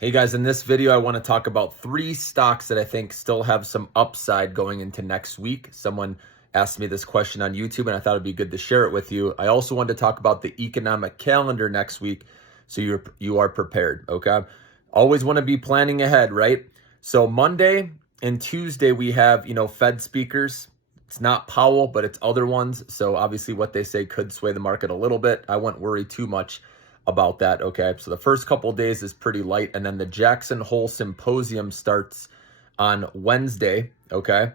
Hey guys, in this video, I want to talk about three stocks that I think still have some upside going into next week. Someone asked me this question on YouTube and I thought it'd be good to share it with you. I also wanted to talk about the economic calendar next week so you are prepared, okay? Always want to be planning ahead, right? So Monday and Tuesday we have, Fed speakers. It's not Powell, but it's other ones. So obviously what they say could sway the market a little bit. I wouldn't worry too much about that, okay? So the first couple of days is pretty light, and then the Jackson Hole Symposium starts on Wednesday, okay?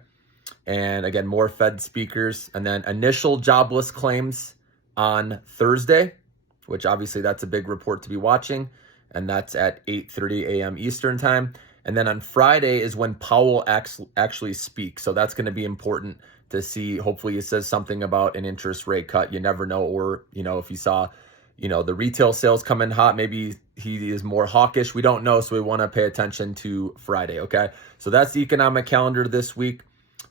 And again, more Fed speakers, and then initial jobless claims on Thursday, which obviously that's a big report to be watching, and that's at 8:30 a.m. Eastern time. And then on Friday is when Powell actually speaks. So that's going to be important to see. Hopefully he says something about an interest rate cut. You never know. Or, if you saw the retail sales come in hot, maybe he is more hawkish. We don't know, so we want to pay attention to Friday, okay? So that's the economic calendar this week,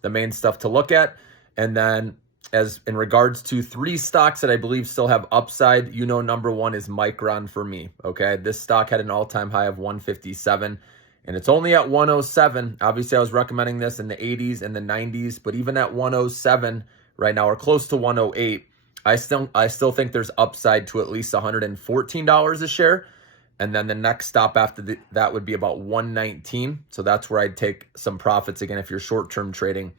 the main stuff to look at. And then as in regards to three stocks that I believe still have upside, number one is Micron for me, okay? This stock had an all-time high of 157, and it's only at 107. Obviously, I was recommending this in the 80s and the 90s, but even at 107 right now, or close to 108, I still think there's upside to at least $114 a share. And then the next stop after that would be about 119. So that's where I'd take some profits again if you're short-term trading.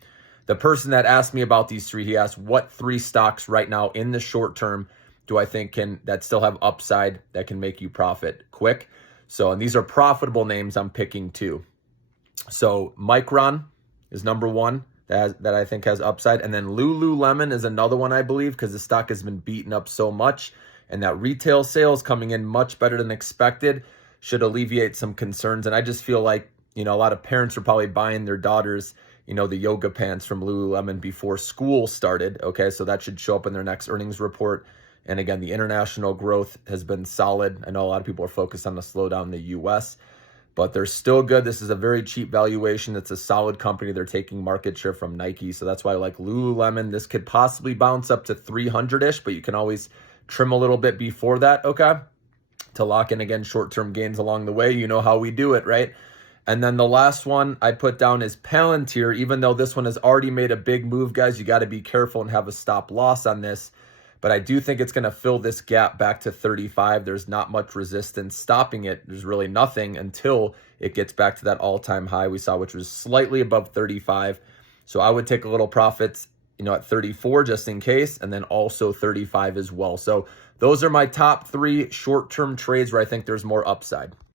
The person that asked me about these three, he asked, what three stocks right now in the short term do I think that still have upside that can make you profit quick? So, and these are profitable names I'm picking too. So Micron is number one that I think has upside. And then Lululemon is another one, I believe, because the stock has been beaten up so much. And that retail sales coming in much better than expected should alleviate some concerns. And I just feel like, a lot of parents are probably buying their daughters, the yoga pants from Lululemon before school started. Okay, so that should show up in their next earnings report. And again, the international growth has been solid. I know a lot of people are focused on the slowdown in the US, but they're still good. This is a very cheap valuation. It's a solid company. They're taking market share from Nike. So that's why I like Lululemon. This could possibly bounce up to 300-ish, but you can always trim a little bit before that, okay? To lock in, again, short-term gains along the way. You know how we do it, right? And then the last one I put down is Palantir. Even though this one has already made a big move, guys, you got to be careful and have a stop loss on this. But I do think it's going to fill this gap back to 35. There's not much resistance stopping it. There's really nothing until it gets back to that all-time high we saw, which was slightly above 35. So I would take a little profits, at 34 just in case, and then also 35 as well. So those are my top three short-term trades where I think there's more upside.